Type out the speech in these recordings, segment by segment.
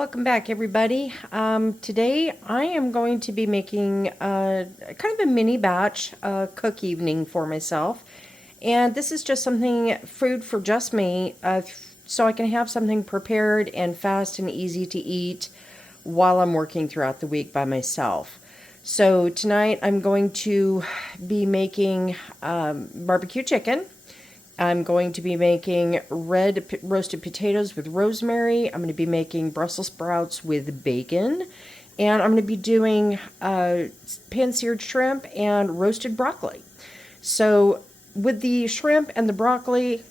Welcome back, everybody. Today I am going to be making kind of a mini batch cook evening for myself. And this is just something, food for just me, so I can have something prepared and fast and easy to eat while I'm working throughout the week by myself. So tonight I'm going to be making barbecue chicken. I'm going to be making roasted potatoes with rosemary. I'm going to be making Brussels sprouts with bacon. And I'm going to be doing pan-seared shrimp and roasted broccoli. So with the shrimp and the broccoli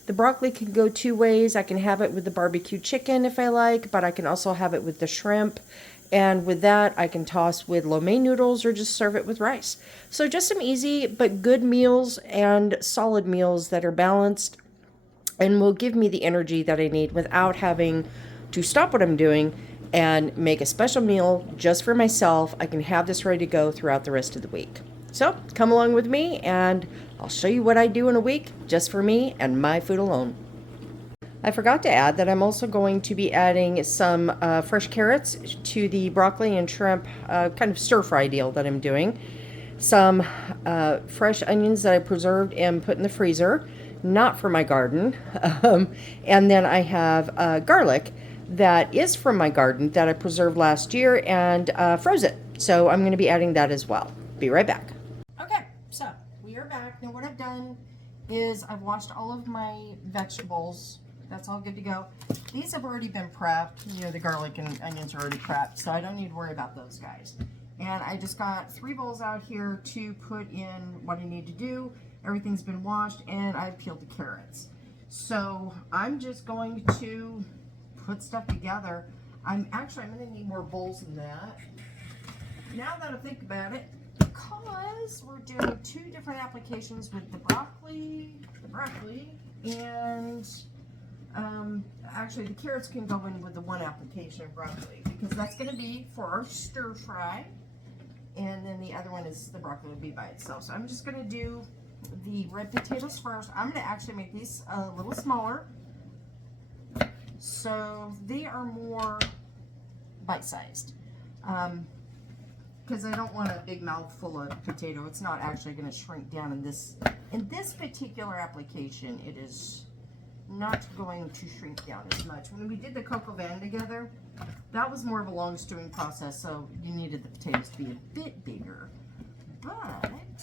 can go two ways. I can have it with the barbecue chicken if I like, but I can also have it with the shrimp. And with that, I can toss with lo mein noodles or just serve it with rice. So just some easy but good meals and solid meals that are balanced and will give me the energy that I need without having to stop what I'm doing and make a special meal just for myself. I can have this ready to go throughout the rest of the week. So come along with me and I'll show you what I do in a week just for me and my food alone. I forgot to add that I'm also going to be adding some fresh carrots to the broccoli and shrimp kind of stir-fry deal that I'm doing. Some fresh onions that I preserved and put in the freezer, not for my garden. And then I have garlic that is from my garden that I preserved last year and froze it. So I'm going to be adding that as well. Be right back. Okay, so we are back. Now what I've done is I've washed all of my vegetables. That's all good to go. These have already been prepped. You know, the garlic and onions are already prepped, so I don't need to worry about those guys. And I just got 3 bowls out here to put in what I need to do. Everything's been washed, and I've peeled the carrots. So I'm just going to put stuff together. I'm going to need more bowls than that. Now that I think about it, because we're doing 2 different applications with the broccoli, and actually the carrots can go in with the 1 application of broccoli because that's going to be for our stir fry, and then the other one is the broccoli will be by itself. So I'm just going to do the red potatoes first. I'm going to actually make these a little smaller so they are more bite-sized because I don't want a big mouthful of potato. It's not actually going to shrink down in this particular application. It is not going to shrink down as much. When we did the coq au vin together, that was more of a long stewing process, so you needed the potatoes to be a bit bigger. But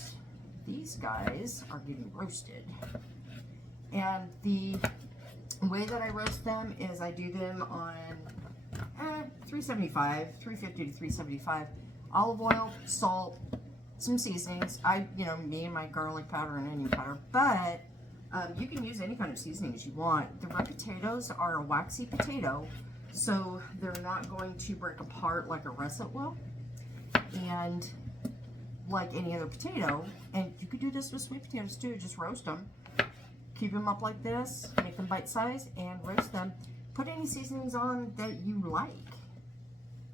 these guys are getting roasted. And the way that I roast them is I do them on 375, 350 to 375. Olive oil, salt, some seasonings. Me and my garlic powder and onion powder, but you can use any kind of seasonings you want. The red potatoes are a waxy potato, so they're not going to break apart like a russet will, and like any other potato. And you could do this with sweet potatoes too. Just roast them, keep them up like this, make them bite-sized, and roast them. Put any seasonings on that you like.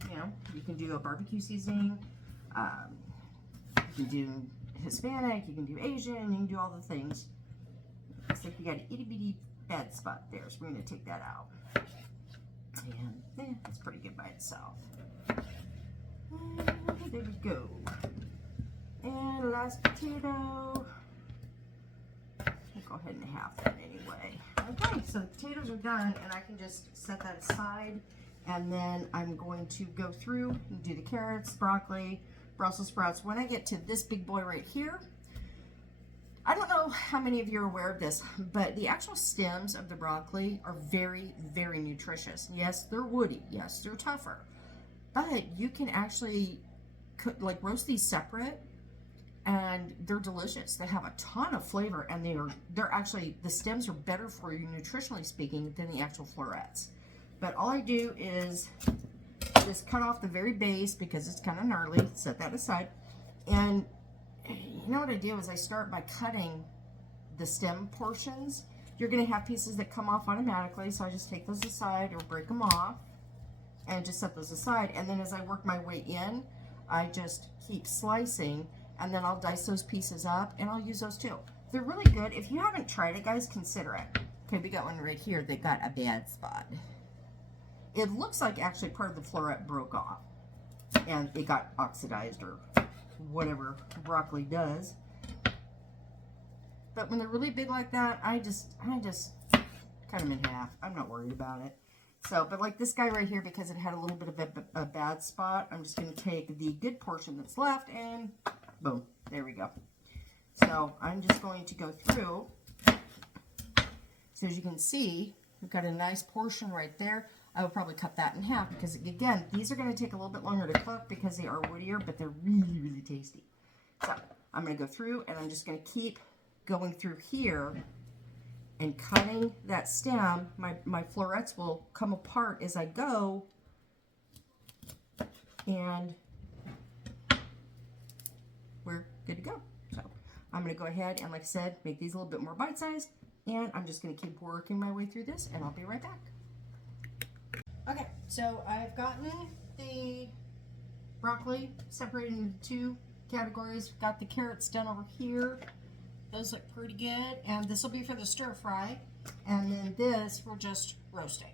You know, you can do a barbecue seasoning. You can do Hispanic. You can do Asian. You can do all the things. Looks like we got an itty bitty bad spot there, so we're going to take that out. And that's pretty good by itself. And there we go. And last potato. I'll go ahead and half that anyway. Okay, so the potatoes are done, and I can just set that aside. And then I'm going to go through and do the carrots, broccoli, Brussels sprouts. When I get to this big boy right here, I don't know how many of you are aware of this, but the actual stems of the broccoli are very, very nutritious. Yes, they're woody. Yes, they're tougher. But you can actually roast these separate, and they're delicious. They have a ton of flavor, and they're actually, the stems are better for you nutritionally speaking than the actual florets. But all I do is just cut off the very base because it's kind of gnarly. Set that aside. And you know what I do is I start by cutting the stem portions. You're going to have pieces that come off automatically, so I just take those aside or break them off and just set those aside. And then as I work my way in, I just keep slicing, and then I'll dice those pieces up and I'll use those too. They're really good. If you haven't tried it, guys, consider it. Okay, we got one right here that got a bad spot. it looks like actually part of the floret broke off and it got oxidized or whatever broccoli does. But when they're really big like that, I just cut them in half. I'm not worried about it. So, but like this guy right here, because it had a little bit of a bad spot, I'm just going to take the good portion that's left and boom, there we go. So I'm just going to go through. So as you can see, we've got a nice portion right there. I would probably cut that in half because, again, these are going to take a little bit longer to cook because they are woodier, but they're really, really tasty. So I'm going to go through and I'm just going to keep going through here and cutting that stem. My florets will come apart as I go, and we're good to go. So I'm going to go ahead and, like I said, make these a little bit more bite-sized, and I'm just going to keep working my way through this, and I'll be right back. Okay, so I've gotten the broccoli separated into two categories. Got the carrots done over here. Those look pretty good, and this will be for the stir fry, and then this we're just roasting.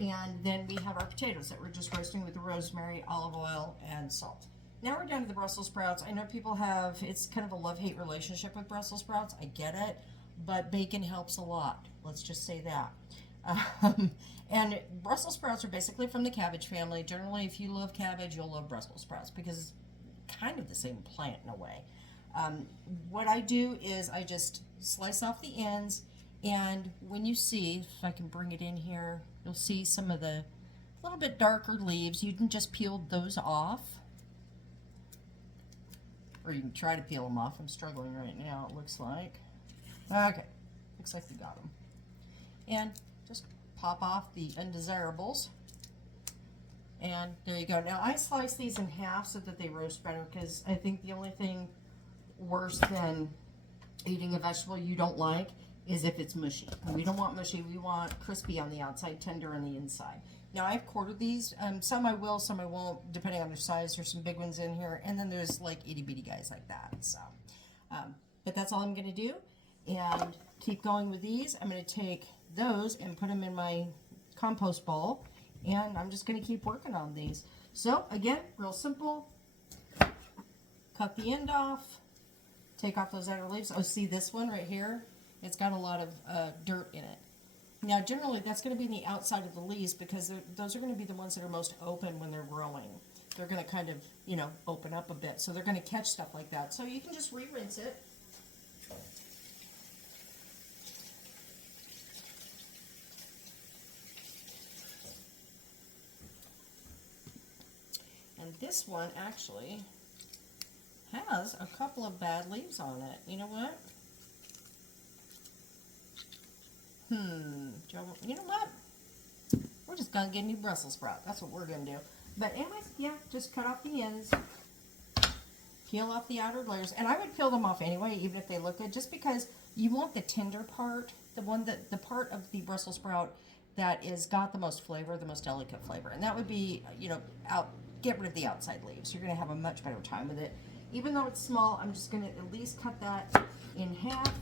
And then we have our potatoes that we're just roasting with the rosemary, olive oil, and salt. Now we're down to the Brussels sprouts. I know people have, it's kind of a love-hate relationship with Brussels sprouts. I get it, but bacon helps a lot. Let's just say that. And Brussels sprouts are basically from the cabbage family. Generally, if you love cabbage, you'll love Brussels sprouts because it's kind of the same plant in a way. What I do is I just slice off the ends, and when you see, if I can bring it in here, you'll see some of the little bit darker leaves. You can just peel those off, or you can try to peel them off. I'm struggling right now, it looks like. Okay, looks like we got them. And just pop off the undesirables. And there you go. Now I slice these in half so that they roast better, because I think the only thing worse than eating a vegetable you don't like is if it's mushy. We don't want mushy. We want crispy on the outside, tender on the inside. Now I've quartered these. Some I will, some I won't, depending on their size. There's some big ones in here, and then there's like itty bitty guys like that. So, but that's all I'm going to do, and keep going with these. I'm going to take those and put them in my compost bowl, and I'm just going to keep working on these. So again, real simple. Cut the end off. Take off those outer leaves. Oh, see this one right here? It's got a lot of dirt in it. Now, generally, that's going to be in the outside of the leaves because those are going to be the ones that are most open when they're growing. They're going to kind of, you know, open up a bit. So they're going to catch stuff like that. So you can just re-rinse it. And this one actually has a couple of bad leaves on it. You know what? You know what? We're just gonna get a new Brussels sprout. That's what we're gonna do. But anyways, yeah, just cut off the ends, peel off the outer layers, and I would peel them off anyway, even if they look good, just because you want the tender part, the part of the Brussels sprout that is got the most flavor, the most delicate flavor, and that would be, you know, get rid of the outside leaves. You're gonna have a much better time with it. Even though it's small, I'm just gonna at least cut that in half,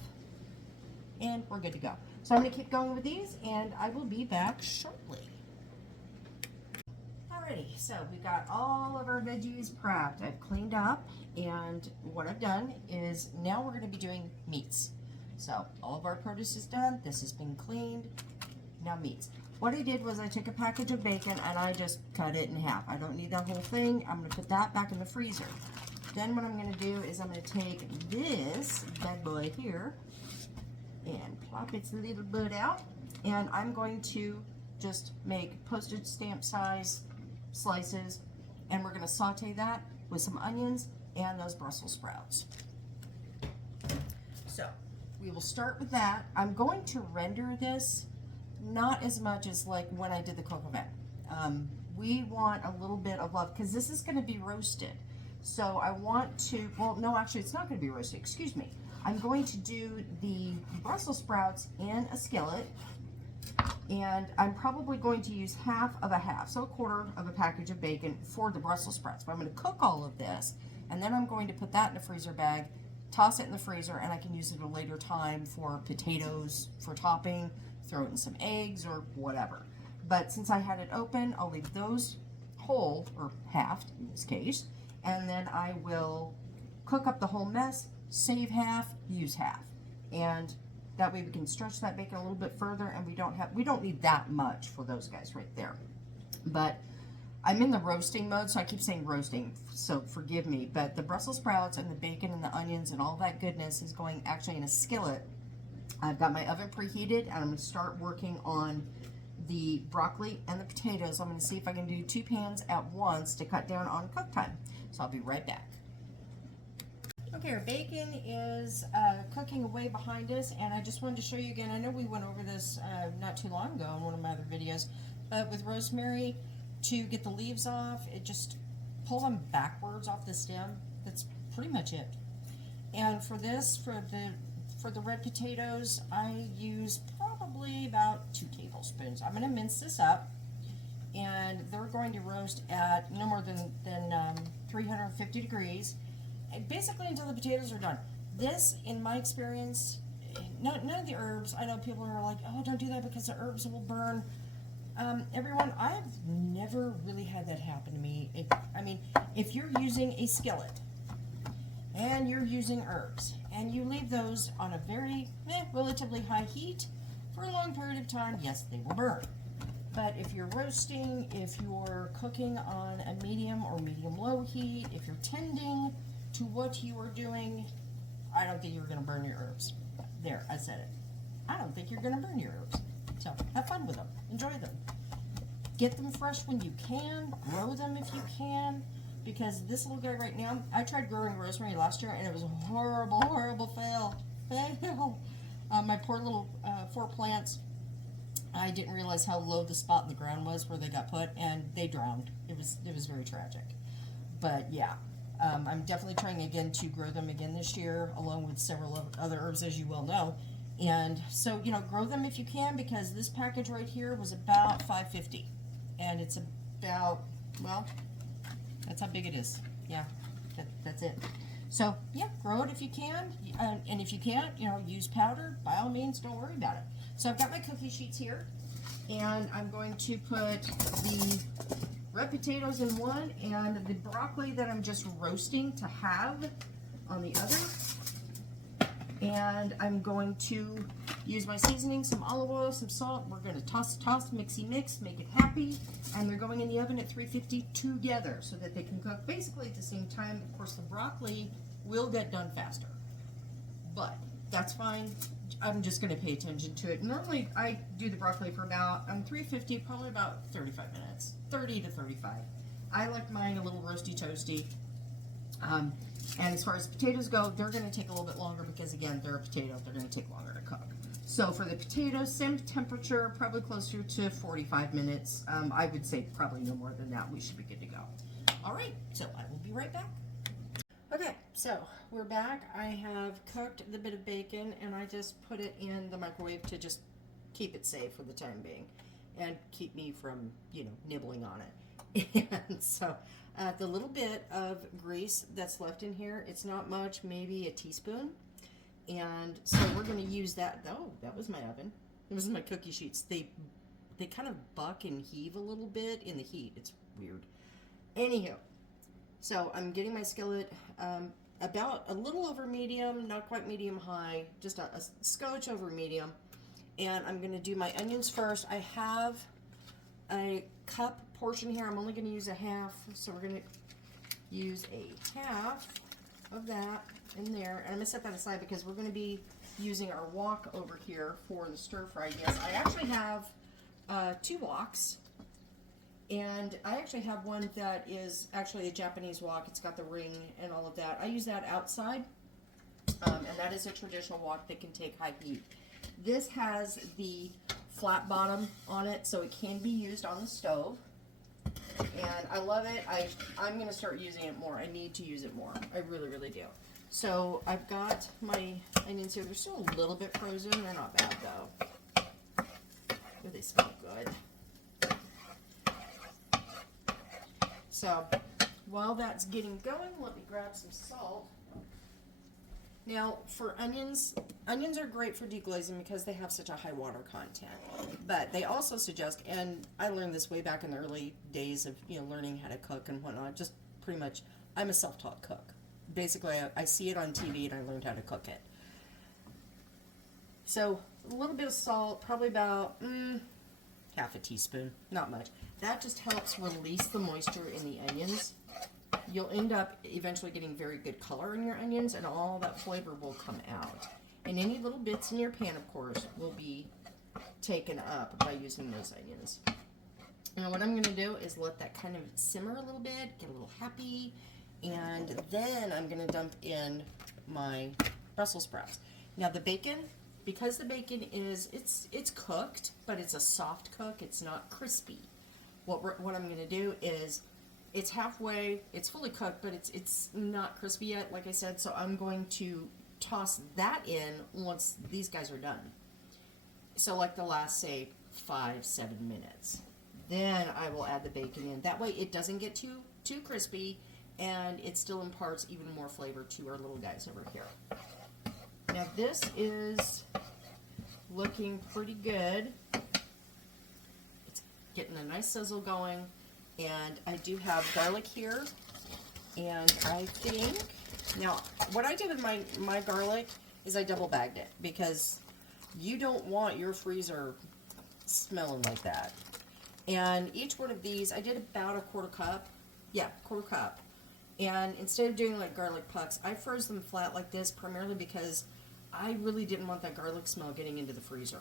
and we're good to go. So I'm going to keep going with these, and I will be back shortly. Alrighty, so we've got all of our veggies prepped. I've cleaned up, and what I've done is now we're going to be doing meats. So all of our produce is done. This has been cleaned. Now meats. What I did was I took a package of bacon and I just cut it in half. I don't need that whole thing. I'm going to put that back in the freezer. Then what I'm going to do is I'm going to take this bad boy here and plop its little bud out, and I'm going to just make postage stamp size slices, and we're going to saute that with some onions and those Brussels sprouts. So we will start with that. I'm going to render this not as much as like when I did the coq au vin. We want a little bit of love because this is going to be roasted. So I want to, well, no, actually it's not going to be roasted, excuse me. I'm going to do the Brussels sprouts in a skillet, and I'm probably going to use half of a half, so a quarter of a package of bacon for the Brussels sprouts. But I'm going to cook all of this, and then I'm going to put that in a freezer bag, toss it in the freezer, and I can use it at a later time for potatoes, for topping, throw it in some eggs or whatever. But since I had it open, I'll leave those whole, or halved in this case, and then I will cook up the whole mess, save half, use half. And that way we can stretch that bacon a little bit further, and we don't need that much for those guys right there. But I'm in the roasting mode, so I keep saying roasting, so forgive me. But the Brussels sprouts and the bacon and the onions and all that goodness is going actually in a skillet. I've got my oven preheated, and I'm going to start working on the broccoli and the potatoes. I'm going to see if I can do 2 pans at once to cut down on cook time. So I'll be right back. Okay, our bacon is cooking away behind us, and I just wanted to show you again. I know we went over this not too long ago in one of my other videos, but with rosemary, to get the leaves off, it just pull them backwards off the stem. That's pretty much it. And for this, for the red potatoes, I use probably about 2 tablespoons. I'm going to mince this up, and they're going to roast at no more than 350 degrees, and basically until the potatoes are done. This, in my experience, none of the herbs, I know people are like, oh, don't do that because the herbs will burn. Everyone, I've never really had that happen to me. If you're using a skillet, and you're using herbs, and you leave those on a very relatively high heat for a long period of time, yes, they will burn. But if you're roasting, if you're cooking on a medium or medium-low heat, if you're tending to what you are doing, I don't think you're going to burn your herbs. There, I said it. I don't think you're going to burn your herbs. So have fun with them. Enjoy them. Get them fresh when you can. Grow them if you can. Because this little guy right now, I tried growing rosemary last year, and it was a horrible, horrible fail. My poor little 4 plants, I didn't realize how low the spot in the ground was where they got put, and they drowned. It was very tragic. But yeah, I'm definitely trying again to grow them again this year, along with several other herbs, as you well know. And so, grow them if you can, because this package right here was about $5.50, and it's about, well, that's how big it is. Yeah, that's it. So yeah, grow it if you can, and if you can't, use powder. By all means, don't worry about it. So I've got my cookie sheets here, and I'm going to put the red potatoes in one, and the broccoli that I'm just roasting to have on the other. And I'm going to use my seasoning, some olive oil, some salt. We're going to toss, mixy mix, make it happy. And they're going in the oven at 350 together so that they can cook basically at the same time. Of course, the broccoli will get done faster, but that's fine. I'm just going to pay attention to it. Normally, I do the broccoli for about, on 350, probably about 35 minutes, 30 to 35. I like mine a little roasty toasty. And as far as potatoes go, they're going to take a little bit longer because, again, they're a potato. They're going to take longer to cook. So for the potatoes, same temperature, probably closer to 45 minutes. I would say probably no more than that. We should be good to go. All right, so I will be right back. Okay, so we're back. I have cooked the bit of bacon, and I just put it in the microwave to just keep it safe for the time being and keep me from, nibbling on it. And so the little bit of grease that's left in here, it's not much, maybe a teaspoon. And so we're going to use that. Oh, that was my oven. It was my cookie sheets. They kind of buck and heave a little bit in the heat. It's weird. Anywho, so I'm getting my skillet about a little over medium, not quite medium high, just a scotch over medium. And I'm going to do my onions first. I have a cup portion here. I'm only going to use a half, so we're going to use a half of that in there. And I'm going to set that aside because we're going to be using our wok over here for the stir fry. Yes, I actually have 2 woks, and I actually have one that is actually a Japanese wok. It's got the ring and all of that. I use that outside, and that is a traditional wok that can take high heat. This has the flat bottom on it, so it can be used on the stove, and I love it. I'm going to start using it more. I need to use it more. I really, really do. So I've got my onions here. They're still a little bit frozen. They're not bad, though. Oh, they smell good. So while that's getting going, let me grab some salt. Now, for onions, onions are great for deglazing because they have such a high water content. But they also suggest, and I learned this way back in the early days of learning how to cook and whatnot. Just pretty much, I'm a self-taught cook. Basically, I see it on TV and I learned how to cook it. So a little bit of salt, probably about half a teaspoon, not much. That just helps release the moisture in the onions. You'll end up eventually getting very good color in your onions, and all that flavor will come out. And any little bits in your pan, of course, will be taken up by using those onions. Now what I'm going to do is let that kind of simmer a little bit, get a little happy, and then I'm going to dump in my Brussels sprouts. Now the bacon, because the bacon is, it's cooked, but it's a soft cook, it's not crispy. What I'm going to do is, it's halfway, it's fully cooked, but it's not crispy yet, like I said, so I'm going to toss that in once these guys are done. So like the last, say, 5-7 minutes. Then I will add the bacon in. That way it doesn't get too crispy, and it still imparts even more flavor to our little guys over here. Now this is looking pretty good. It's getting a nice sizzle going. And I do have garlic here, and I think, now what I did with my garlic is I double bagged it, because you don't want your freezer smelling like that. And each one of these, I did about a quarter cup, and instead of doing like garlic pucks, I froze them flat like this, primarily because I really didn't want that garlic smell getting into the freezer.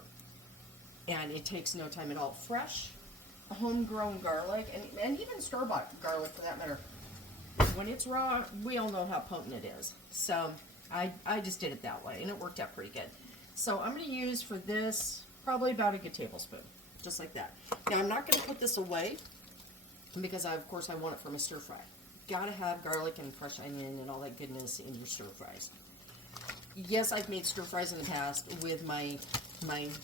And it takes no time at all. Fresh homegrown garlic, and even store-bought garlic for that matter, when it's raw, we all know how potent it is. So I just did it that way, and it worked out pretty good. So I'm going to use for this probably about a good tablespoon, just like that. Now I'm not going to put this away, because of course I want it for my stir fry. Gotta have garlic and fresh onion and all that goodness in your stir fries. Yes, I've made stir fries in the past with my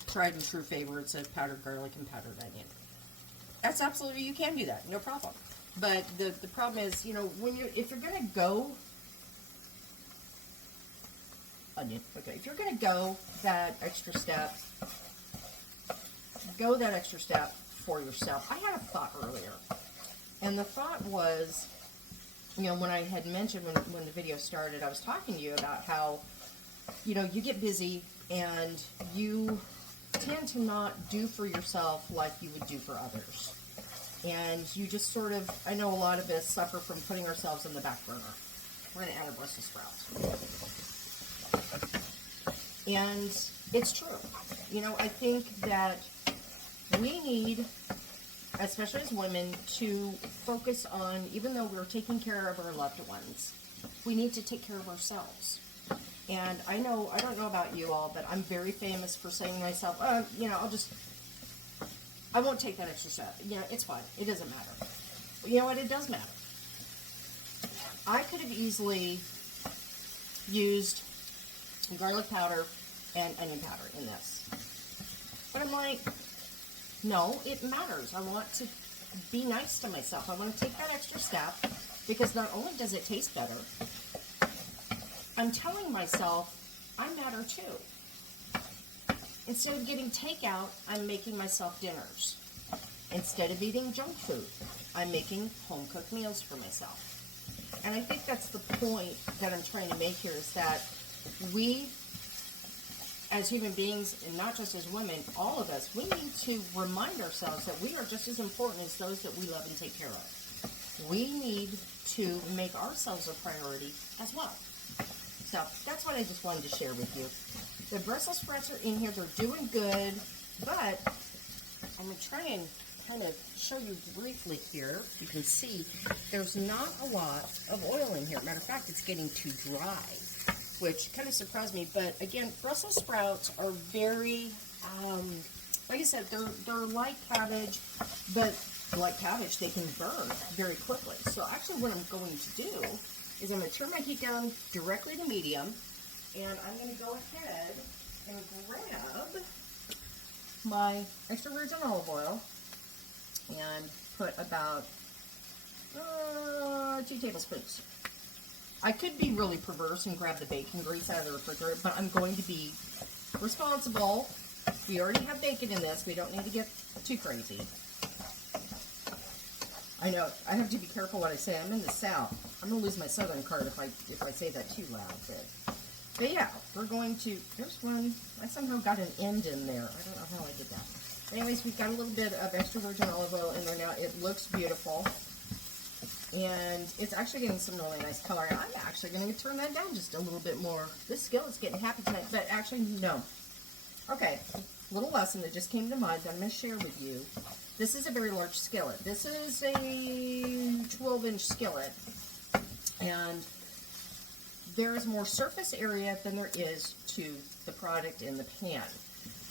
tried and true favorites of powdered garlic and powdered onion. That's absolutely, you can do that, no problem. But the problem is, if you're gonna go onion, okay, if you're gonna go that extra step, for yourself. I had a thought earlier, and the thought was, when I had mentioned when the video started, I was talking to you about how, you get busy and you tend to not do for yourself like you would do for others. And you just sort of, I know a lot of us suffer from putting ourselves in the back burner. We're going to add our Brussels sprouts. And it's true. I think that we need, especially as women, to focus on, even though we're taking care of our loved ones, we need to take care of ourselves. And I don't know about you all, but I'm very famous for saying to myself, I won't take that extra step. It's fine. It doesn't matter. But you know what? It does matter. I could have easily used garlic powder and onion powder in this. But I'm like, no, it matters. I want to be nice to myself. I want to take that extra step, because not only does it taste better, I'm telling myself I matter too. Instead of getting takeout, I'm making myself dinners. Instead of eating junk food, I'm making home-cooked meals for myself. And I think that's the point that I'm trying to make here, is that we, as human beings, and not just as women, all of us, we need to remind ourselves that we are just as important as those that we love and take care of. We need to make ourselves a priority as well. So that's what I just wanted to share with you. The Brussels sprouts are in here. They're doing good, but I'm going to try and kind of show you briefly here. You can see there's not a lot of oil in here. Matter of fact, it's getting too dry, which kind of surprised me. But again, Brussels sprouts are very, like I said, they're like cabbage, but like cabbage, they can burn very quickly. So actually what I'm going to do is I'm going to turn my heat down directly to medium, and I'm going to go ahead and grab my extra virgin olive oil and put about 2 tablespoons. I could be really perverse and grab the bacon grease out of the refrigerator, but I'm going to be responsible. We already have bacon in this. We don't need to get too crazy. I know, I have to be careful what I say. I'm in the South. I'm going to lose my Southern card if I say that too loud. But yeah, we're going to, there's one. I somehow got an end in there. I don't know how I did that. Anyways, we've got a little bit of extra virgin olive oil in there now. It looks beautiful. And it's actually getting some really nice color. I'm actually going to turn that down just a little bit more. This skillet's getting happy tonight, but actually, no. Okay, little lesson that just came to mind that I'm going to share with you. This is a very large skillet. This is a 12-inch skillet, and there is more surface area than there is to the product in the pan.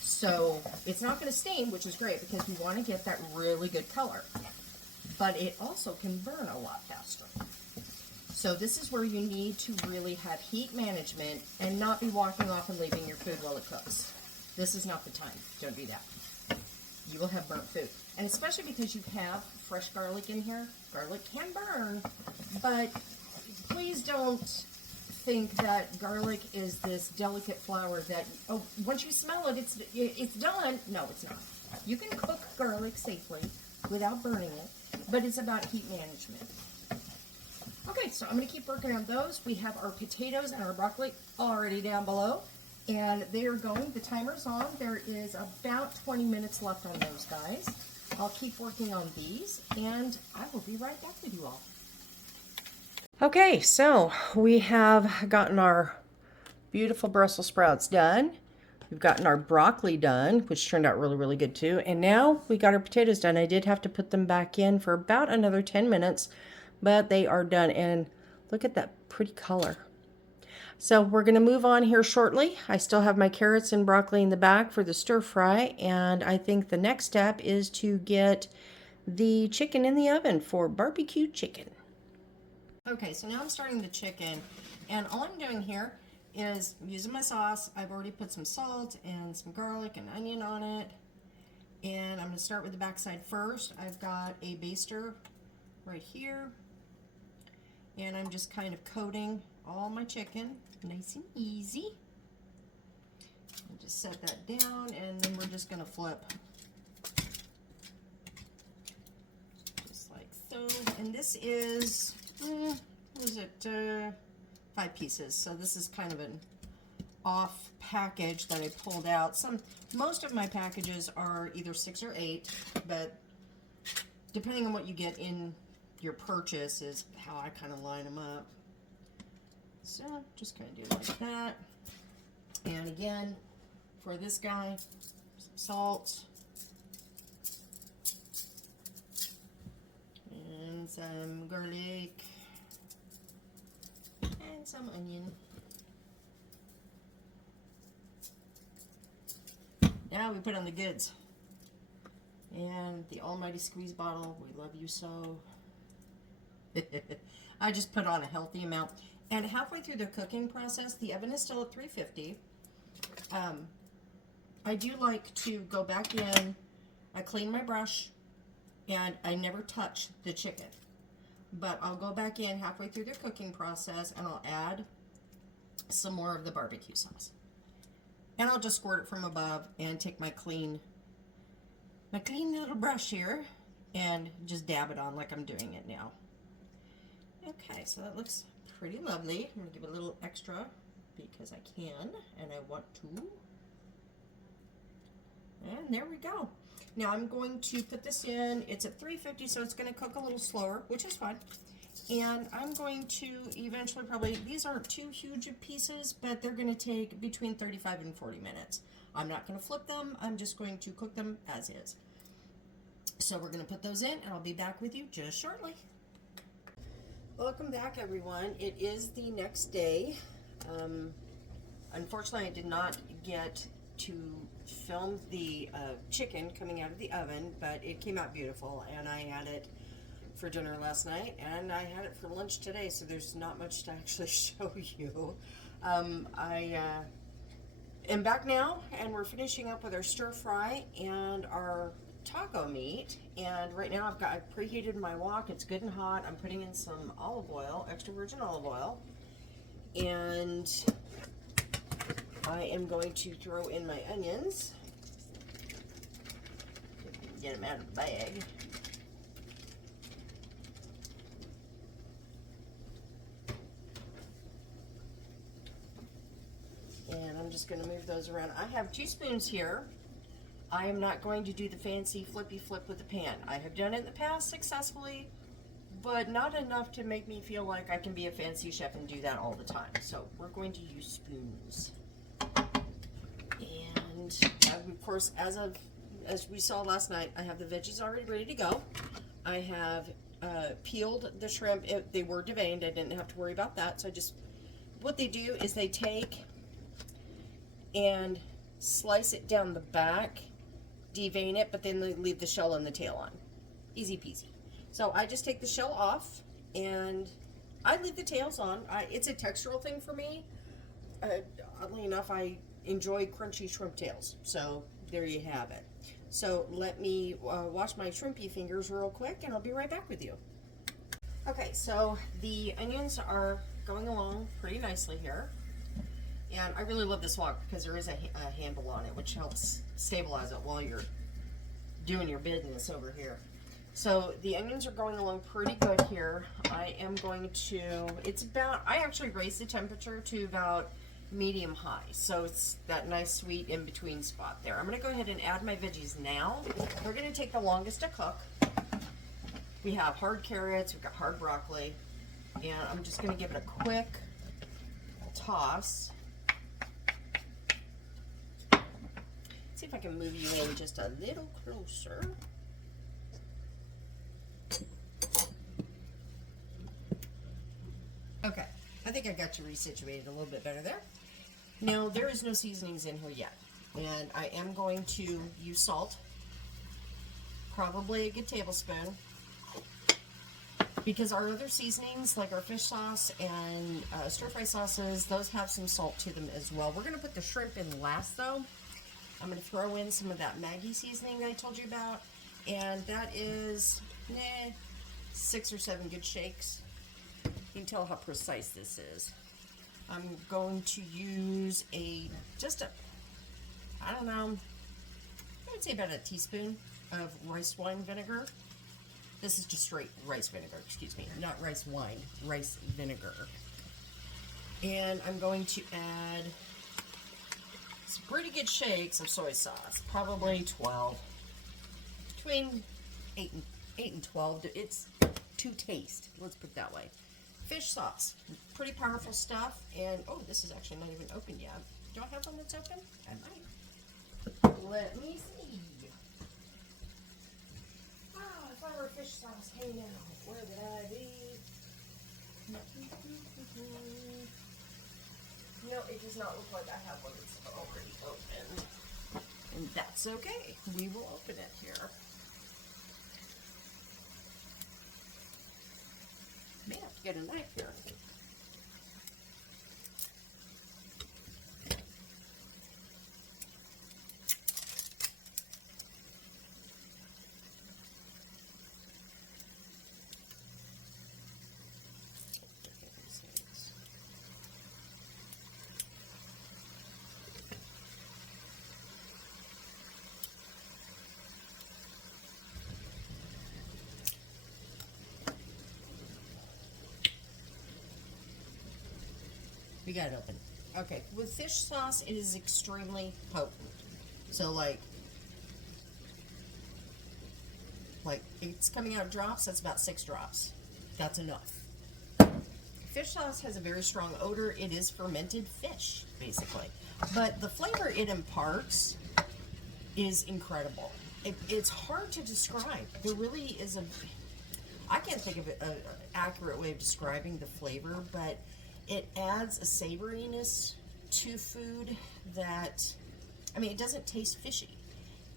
So it's not going to stain, which is great because we want to get that really good color. But it also can burn a lot faster. So this is where you need to really have heat management and not be walking off and leaving your food while it cooks. This is not the time. Don't do that. You will have burnt food. And especially because you have fresh garlic in here. Garlic can burn, but please don't think that garlic is this delicate flower that, oh, once you smell it, it's done. No, it's not. You can cook garlic safely without burning it, but it's about heat management. Okay, so I'm going to keep working on those. We have our potatoes and our broccoli already down below, and they are going. The timer's on. There is about 20 minutes left on those guys. I'll keep working on these, and I will be right back with you all. Okay, so we have gotten our beautiful Brussels sprouts done. We've gotten our broccoli done, which turned out really, really good too. And now we got our potatoes done. I did have to put them back in for about another 10 minutes, but they are done. And look at that pretty color. So we're going to move on here shortly. I still have my carrots and broccoli in the back for the stir fry. And I think the next step is to get the chicken in the oven for barbecue chicken. Okay, so now I'm starting the chicken. And all I'm doing here is using my sauce. I've already put some salt and some garlic and onion on it. And I'm going to start with the backside first. I've got a baster right here. And I'm just kind of coating all my chicken nice and easy. I'll just set that down, and then we're just going to flip. Just like so. And this is, what is it, 5 pieces. So this is kind of an off package that I pulled out. Most of my packages are either 6 or 8, but depending on what you get in your purchase is how I kind of line them up. So just kind of do it like that. And again, for this guy, some salt and some garlic and some onion. Now we put on the goods. And the almighty squeeze bottle. We love you so. I just put on a healthy amount. And halfway through the cooking process, the oven is still at 350. I do like to go back in. I clean my brush, and I never touch the chicken. But I'll go back in halfway through the cooking process, and I'll add some more of the barbecue sauce. And I'll just squirt it from above and take my clean little brush here and just dab it on like I'm doing it now. Okay, so that looks pretty lovely. I'm going to give it a little extra because I can and I want to. And there we go. Now I'm going to put this in. It's at 350, so it's going to cook a little slower, which is fine. And I'm going to eventually probably, these aren't too huge of pieces, but they're going to take between 35 and 40 minutes. I'm not going to flip them. I'm just going to cook them as is. So we're going to put those in, and I'll be back with you just shortly. Welcome back, everyone. It is the next day. Unfortunately, I did not get to film the chicken coming out of the oven, but it came out beautiful, and I had it for dinner last night, and I had it for lunch today, so there's not much to actually show you. I am back now, and we're finishing up with our stir fry and our taco meat, and right now I've preheated my wok. It's good and hot. I'm putting in some olive oil, extra virgin olive oil, and I am going to throw in my onions. Get them out of the bag. And I'm just going to move those around. I have 2 spoons here. I am not going to do the fancy flippy flip with the pan. I have done it in the past successfully, but not enough to make me feel like I can be a fancy chef and do that all the time. So we're going to use spoons. And of course, as we saw last night, I have the veggies already ready to go. I have peeled the shrimp. They were deveined. I didn't have to worry about that. So what they do is they take and slice it down the back, devein it, but then they leave the shell and the tail on. Easy peasy. So I just take the shell off and I leave the tails on. It's a textural thing for me. Oddly enough, I enjoy crunchy shrimp tails. So there you have it. So let me wash my shrimpy fingers real quick and I'll be right back with you. Okay, so the onions are going along pretty nicely here. And I really love this wok because there is a handle on it, which helps stabilize it while you're doing your business over here. So the onions are going along pretty good here. I am going to, I actually raised the temperature to about medium high. So it's that nice sweet in between spot there. I'm going to go ahead and add my veggies now. They're going to take the longest to cook. We have hard carrots, we've got hard broccoli, and I'm just going to give it a quick toss. See if I can move you in just a little closer. Okay, I think I got you resituated a little bit better there. Now, there is no seasonings in here yet, and I am going to use salt, probably a good tablespoon, because our other seasonings, like our fish sauce and stir-fry sauces, those have some salt to them as well. We're going to put the shrimp in last, though. I'm going to throw in some of that Maggi seasoning that I told you about, and that is 6 or 7 good shakes. You can tell how precise this is. I'm going to use I don't know, I would say about a teaspoon of rice wine vinegar. This is just straight rice vinegar, excuse me, not rice wine, rice vinegar. And I'm going to add some pretty good shakes of soy sauce, probably 12, between 8 and 12. It's to taste, let's put it that way. Fish sauce, pretty powerful stuff, and oh, this is actually not even open yet. Do I have one that's open? I might. Let me see. Oh, if I were a fish sauce, hey now, where would I be? No, it does not look like I have one that's already opened. And that's okay. We will open it here. May have to get a knife here. We got it open. Okay, with fish sauce, it is extremely potent. So like it's coming out drops, that's about 6 drops. That's enough. Fish sauce has a very strong odor. It is fermented fish, basically. But the flavor it imparts is incredible. It's hard to describe. There really is I can't think of an accurate way of describing the flavor, but it adds a savoriness to food that, I mean, it doesn't taste fishy.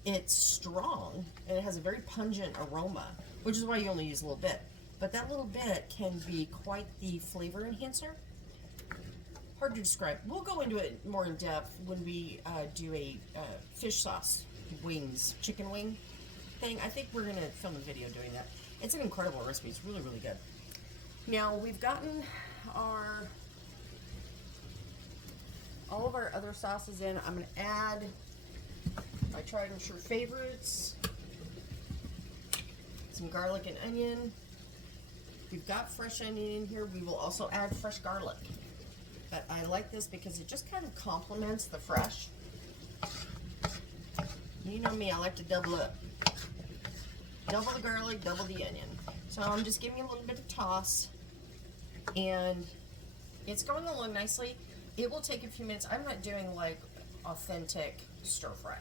It's strong, and it has a very pungent aroma, which is why you only use a little bit. But that little bit can be quite the flavor enhancer. Hard to describe. We'll go into it more in depth when we do a fish sauce wings, chicken wing. thing. I think we're gonna film a video doing that. It's an incredible recipe. It's really, really good. Now we've gotten all of our other sauces in. I'm gonna add my tried and true favorites, some garlic and onion. We've got fresh onion in here. We will also add fresh garlic. But I like this because it just kind of complements the fresh. You know me, I like to double up. Double the garlic, double the onion. So I'm just giving a little bit of toss. And it's going along nicely. It will take a few minutes. I'm not doing like authentic stir fry.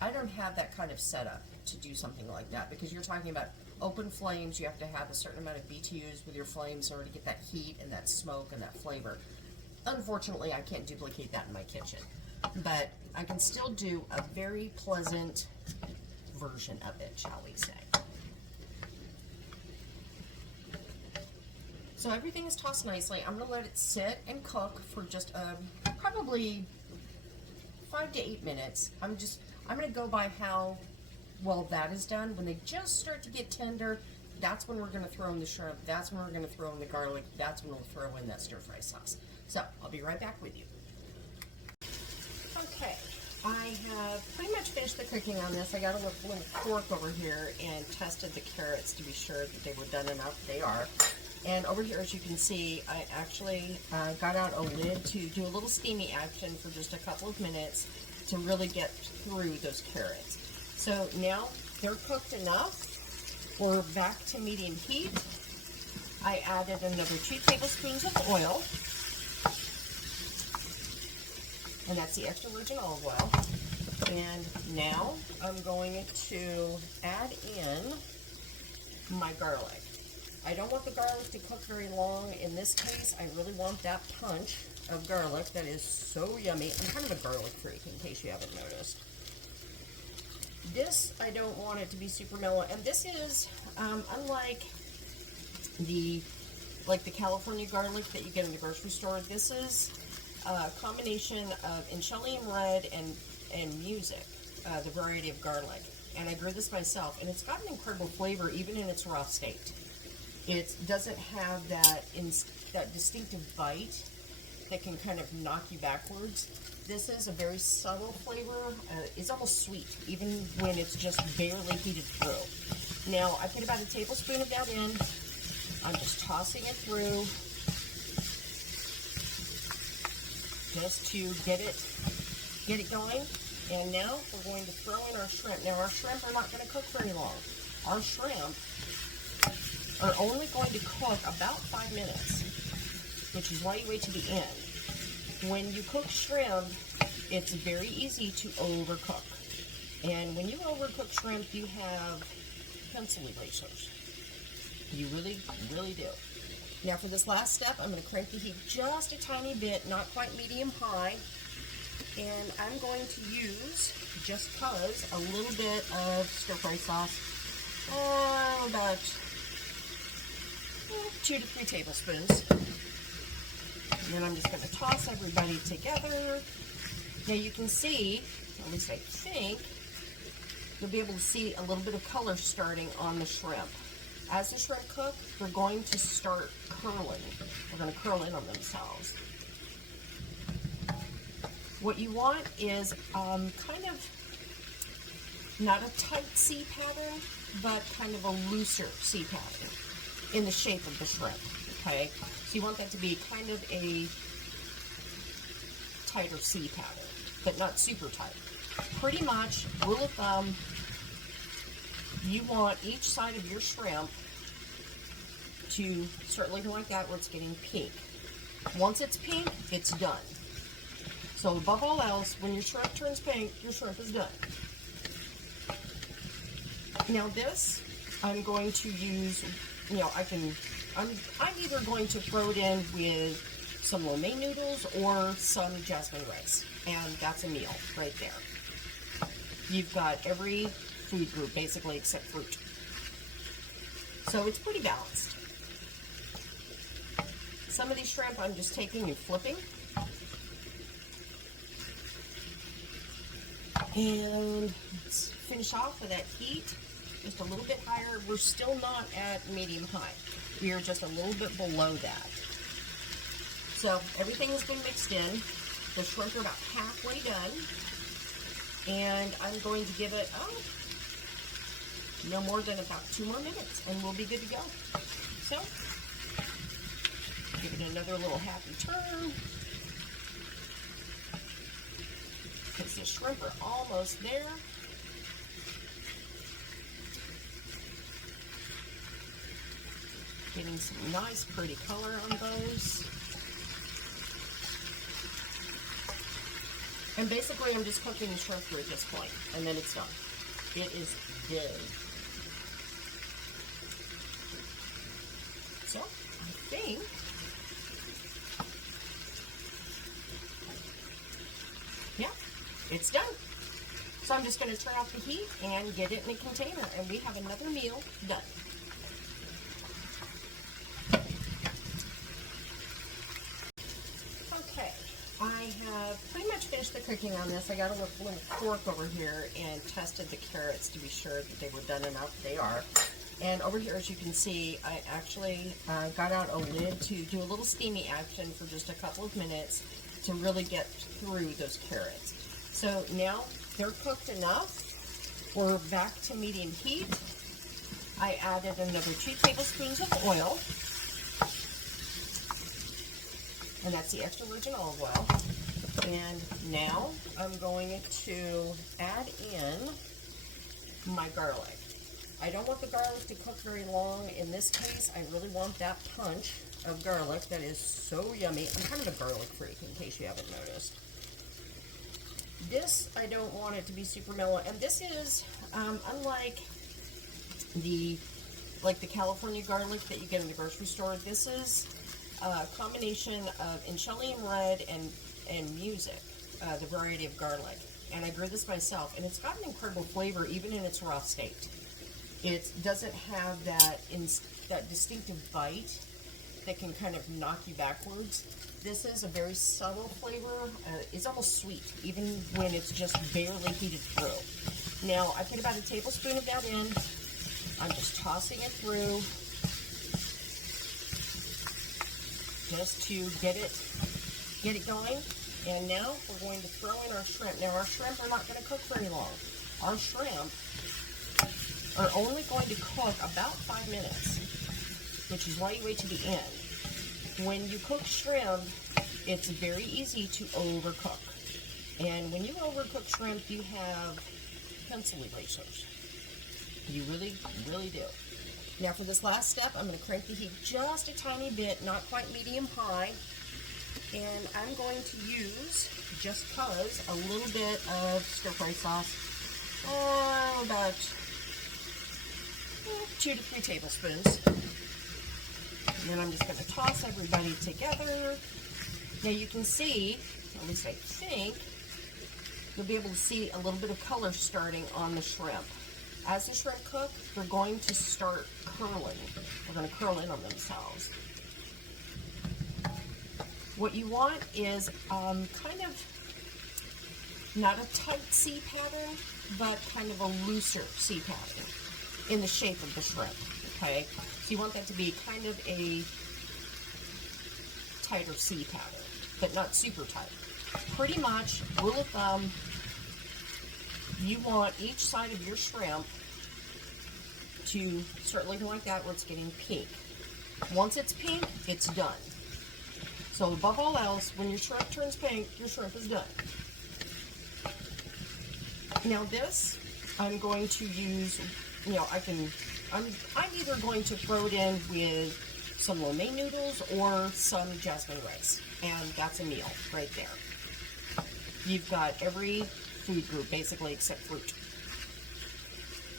I don't have that kind of setup to do something like that because you're talking about open flames. You have to have a certain amount of BTUs with your flames in order to get that heat and that smoke and that flavor. Unfortunately, I can't duplicate that in my kitchen, but I can still do a very pleasant version of it, shall we say. So everything is tossed nicely. I'm gonna let it sit and cook for just probably 5 to 8 minutes. I'm gonna go by how well that is done. When they just start to get tender, that's when we're gonna throw in the shrimp. That's when we're gonna throw in the garlic. That's when we'll throw in that stir fry sauce. So I'll be right back with you. Okay, I have pretty much finished the cooking on this. I got a little fork over here and tested the carrots to be sure that they were done enough. They are. And over here, as you can see, I actually got out a lid to do a little steamy action for just a couple of minutes to really get through those carrots. So now they're cooked enough. We're back to medium heat. I added another 2 tablespoons of oil. And that's the extra virgin olive oil. And now I'm going to add in my garlic. I don't want the garlic to cook very long. In this case, I really want that punch of garlic that is so yummy. I'm kind of a garlic freak, in case you haven't noticed. This, I don't want it to be super mellow. And this is, unlike the California garlic that you get in the grocery store, this is a combination of Enchilium Red and Music, the variety of garlic. And I grew this myself, and it's got an incredible flavor even in its raw state. It doesn't have that distinctive bite that can kind of knock you backwards. This is a very subtle flavor. It's almost sweet, even when it's just barely heated through. Now, I put about a tablespoon of that in. I'm just tossing it through just to get it going. And now we're going to throw in our shrimp. Now, our shrimp are not going to cook very long. Our shrimp are only going to cook about 5 minutes, which is why you wait to the end. When you cook shrimp, it's very easy to overcook. And when you overcook shrimp, you have pencil erasers. You really, really do. Now for this last step, I'm going to crank the heat just a tiny bit, not quite medium-high. And I'm going to use, just because, a little bit of stir-fry sauce, about 2 to 3 tablespoons. And then I'm just going to toss everybody together. Now you can see, at least I think, you'll be able to see a little bit of color starting on the shrimp. As the shrimp cook, they're going to start curling. They're going to curl in on themselves. What you want is kind of not a tight C pattern, but kind of a looser C pattern in the shape of the shrimp, okay? So you want that to be kind of a tighter C pattern, but not super tight. Pretty much, rule of thumb, you want each side of your shrimp to start looking like that where it's getting pink. Once it's pink, it's done. So above all else, when your shrimp turns pink, your shrimp is done. Now this, I'm going to use, I'm either going to throw it in with some lo mein noodles or some jasmine rice. And that's a meal right there. You've got every food group basically except fruit. So it's pretty balanced. Some of these shrimp I'm just taking and flipping. And let's finish off with that heat. just a little bit higher. We're still not at medium high. We are just a little bit below that. So everything has been mixed in. The shrimp are about halfway done. And I'm going to give it, no more than about 2 more minutes, and we'll be good to go. So, give it another little happy turn. Because the shrimp are almost there. Getting some nice pretty color on those. And basically I'm just cooking the shrimp through at this point, and then it's done. It is done. So, I think yeah, it's done. So I'm just going to turn off the heat and get it in a container, and we have another meal done. Okay, I have pretty much finished the cooking on this. I got a little fork over here and tested the carrots to be sure that they were done enough. They are. And over here, as you can see, I actually got out a lid to do a little steamy action for just a couple of minutes to really get through those carrots. So now they're cooked enough. We're back to medium heat. I added another 2 tablespoons of oil. And that's the extra virgin olive oil. And now I'm going to add in my garlic. I don't want the garlic to cook very long. In this case, I really want that punch of garlic that is so yummy. I'm kind of a garlic freak, in case you haven't noticed. This, I don't want it to be super mellow. And this is, unlike the California garlic that you get in the grocery store, this is a combination of Enchilian red and music, the variety of garlic. And I grew this myself, and it's got an incredible flavor even in its raw state. It doesn't have that distinctive bite that can kind of knock you backwards. This is a very subtle flavor. It's almost sweet, even when it's just barely heated through. Now, I put about a tablespoon of that in. I'm just tossing it through just to get it going. And now we're going to throw in our shrimp. Now, our shrimp are not going to cook very long. Our shrimp are only going to cook about 5 minutes, which is why you wait to the end. When you cook shrimp, it's very easy to overcook. And when you overcook shrimp, you have pencil erasers. You really, really do. Now for this last step, I'm going to crank the heat just a tiny bit, not quite medium high. And I'm going to use, just because, a little bit of stir-fry sauce. About 2 to 3 tablespoons. And then I'm just going to toss everybody together. Now you can see, at least I think, you'll be able to see a little bit of color starting on the shrimp. As the shrimp cook, they're going to start curling. They're going to curl in on themselves. What you want is kind of not a tight C pattern, but kind of a looser C pattern in the shape of the shrimp, okay? So you want that to be kind of a tighter C pattern, but not super tight. Pretty much, rule of thumb, you want each side of your shrimp to start looking like that where it's getting pink. Once it's pink, it's done. So above all else, when your shrimp turns pink, your shrimp is done. Now this, I'm going to use, I'm either going to throw it in with some lo mein noodles or some jasmine rice, and that's a meal right there. You've got every food group basically except fruit.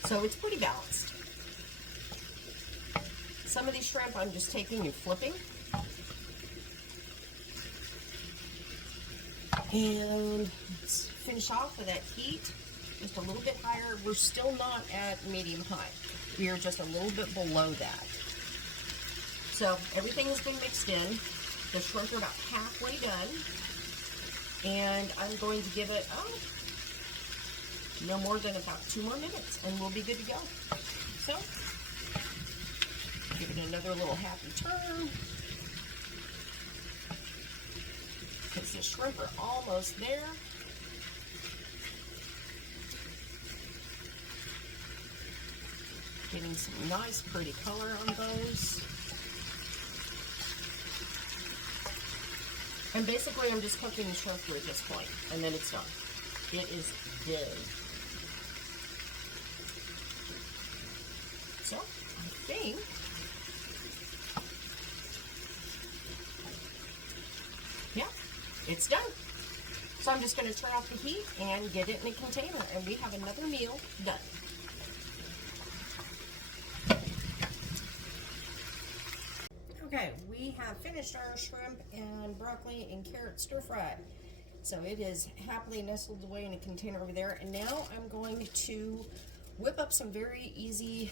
So it's pretty balanced. Some of these shrimp I'm just taking and flipping. And let's finish off with that heat just a little bit higher. We're still not at medium high. We are just a little bit below that. So everything has been mixed in. The shrimp are about halfway done. And I'm going to give it, no more than about 2 more minutes, and we'll be good to go. so. Give it another little happy turn. Because the shrimp are almost there. Getting some nice pretty color on those. And basically I'm just cooking the shrimp through at this point, and then it's done. It is done. So, I think yeah, it's done. So I'm just going to turn off the heat and get it in a container, and we have another meal done. Okay, we have finished our shrimp and broccoli and carrot stir fry. So it is happily nestled away in a container over there, and now I'm going to whip up some very easy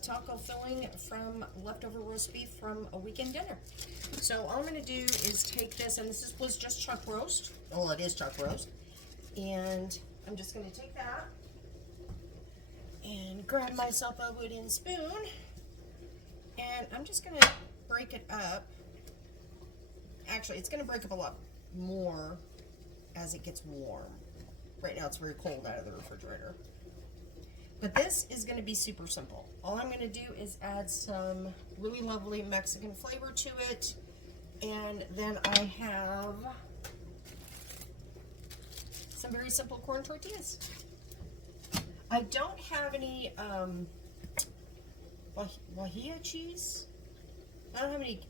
taco filling from leftover roast beef from a weekend dinner. So all I'm going to do is take this, and this was just chuck roast. Well, it is chuck roast. And I'm just going to take that and grab myself a wooden spoon, and I'm just going to break it up. Actually, it's going to break up a lot more as it gets warm. Right now it's very cold out of the refrigerator. But this is going to be super simple. All I'm going to do is add some really lovely Mexican flavor to it. And then I have some very simple corn tortillas. I don't have any guajillo cheese. I don't have any,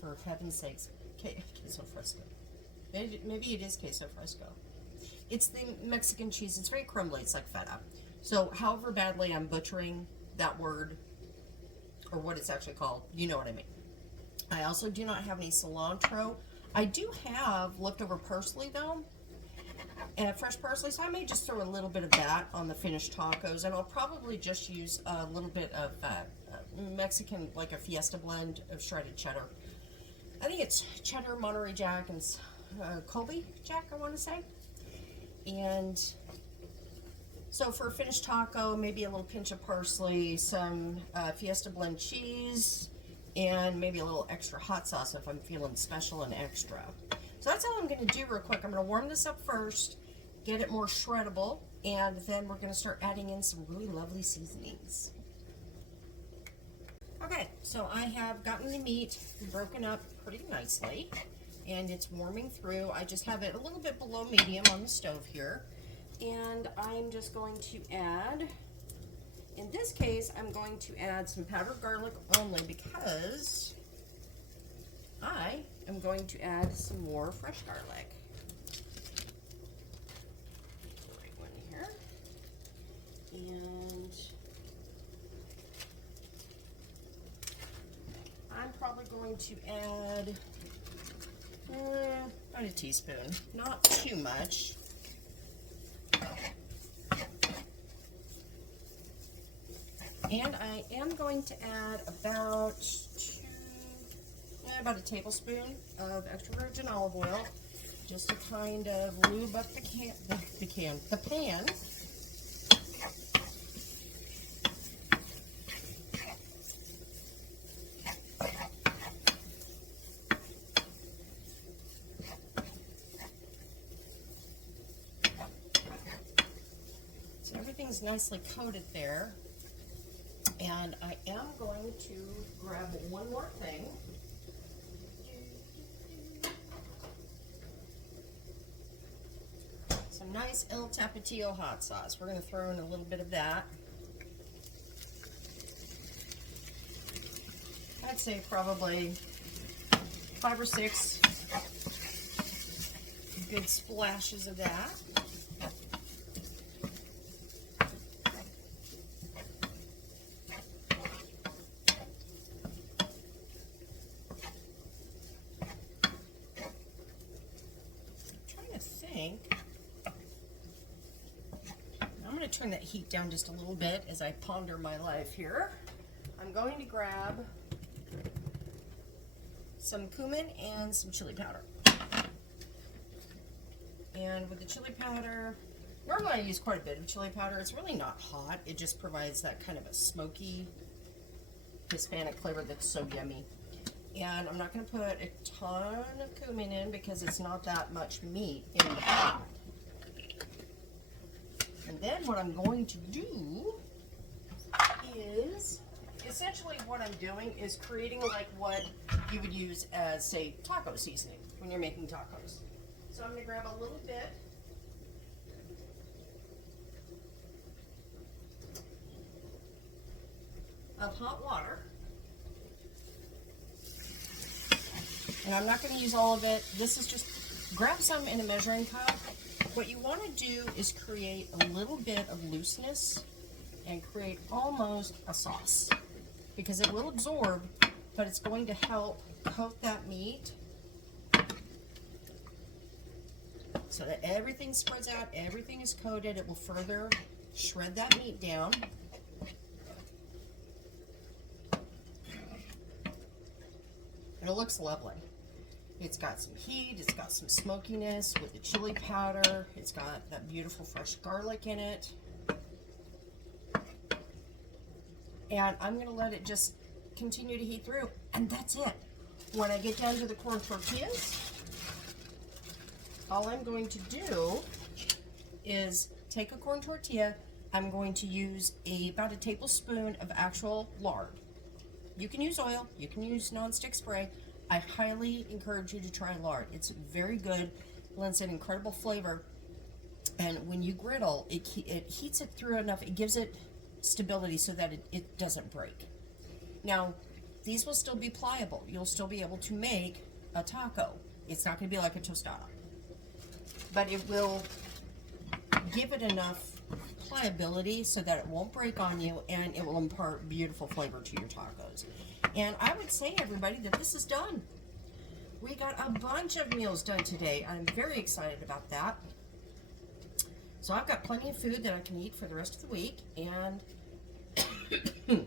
for heaven's sakes, queso fresco. Maybe it is queso fresco. It's the Mexican cheese. It's very crumbly. It's like feta. So however badly I'm butchering that word, or what it's actually called, you know what I mean. I also do not have any cilantro. I do have leftover parsley though, and fresh parsley, so I may just throw a little bit of that on the finished tacos, and I'll probably just use a little bit of Mexican, like a Fiesta blend of shredded cheddar. I think it's cheddar, Monterey Jack, and Colby Jack, I want to say. And so for a finished taco, maybe a little pinch of parsley, some Fiesta blend cheese, and maybe a little extra hot sauce if I'm feeling special and extra. So that's all I'm going to do real quick. I'm going to warm this up first, get it more shreddable, and then we're going to start adding in some really lovely seasonings. Okay, so I have gotten the meat broken up pretty nicely, and it's warming through. I just have it a little bit below medium on the stove here, and I'm just going to add, in this case, I'm going to add some powdered garlic only because I am going to add some more fresh garlic. Right one here, and I'm probably going to add about a teaspoon, not too much. And I am going to add about a tablespoon of extra virgin olive oil, just to kind of lube up the pan. So everything's nicely coated there. And I am going to grab one more thing. Some nice El Tapatio hot sauce. We're going to throw in a little bit of that. I'd say probably 5 or 6 good splashes of that. I'm going to turn that heat down just a little bit as I ponder my life here. I'm going to grab some cumin and some chili powder. And with the chili powder, Normally I use quite a bit of chili powder. It's really not hot. It just provides that kind of a smoky Hispanic flavor that's so yummy. And I'm not going to put a ton of cumin in because it's not that much meat in the pot. And then what I'm going to do is, essentially what I'm doing is creating like what you would use as, say, taco seasoning when you're making tacos. So I'm going to grab a little bit of hot water. And I'm not going to use all of it. This is just, grab some in a measuring cup. What you want to do is create a little bit of looseness and create almost a sauce, because it will absorb, but it's going to help coat that meat so that everything spreads out, everything is coated. It will further shred that meat down. And it looks lovely. It's got some heat, it's got some smokiness with the chili powder, it's got that beautiful fresh garlic in it. And I'm gonna let it just continue to heat through, and that's it. When I get down to the corn tortillas, all I'm going to do is take a corn tortilla. I'm going to use about a tablespoon of actual lard. You can use oil, you can use nonstick spray. I highly encourage you to try lard. It's very good, lends an incredible flavor, and when you griddle, it heats it through enough, it gives it stability so that it doesn't break. Now, these will still be pliable. You'll still be able to make a taco. It's not going to be like a tostada, but it will give it enough pliability so that it won't break on you, and it will impart beautiful flavor to your tacos. And I would say, everybody, that this is done. We got a bunch of meals done today. I'm very excited about that. So I've got plenty of food that I can eat for the rest of the week, and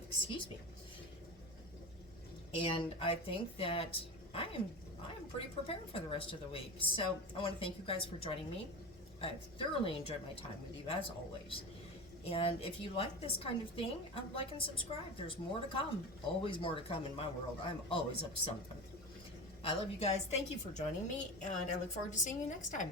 excuse me. And I think that I am pretty prepared for the rest of the week. So I want to thank you guys for joining me. I've thoroughly enjoyed my time with you, as always. And if you like this kind of thing, like and subscribe. There's more to come. Always more to come in my world. I'm always up to something. I love you guys. Thank you for joining me, and I look forward to seeing you next time.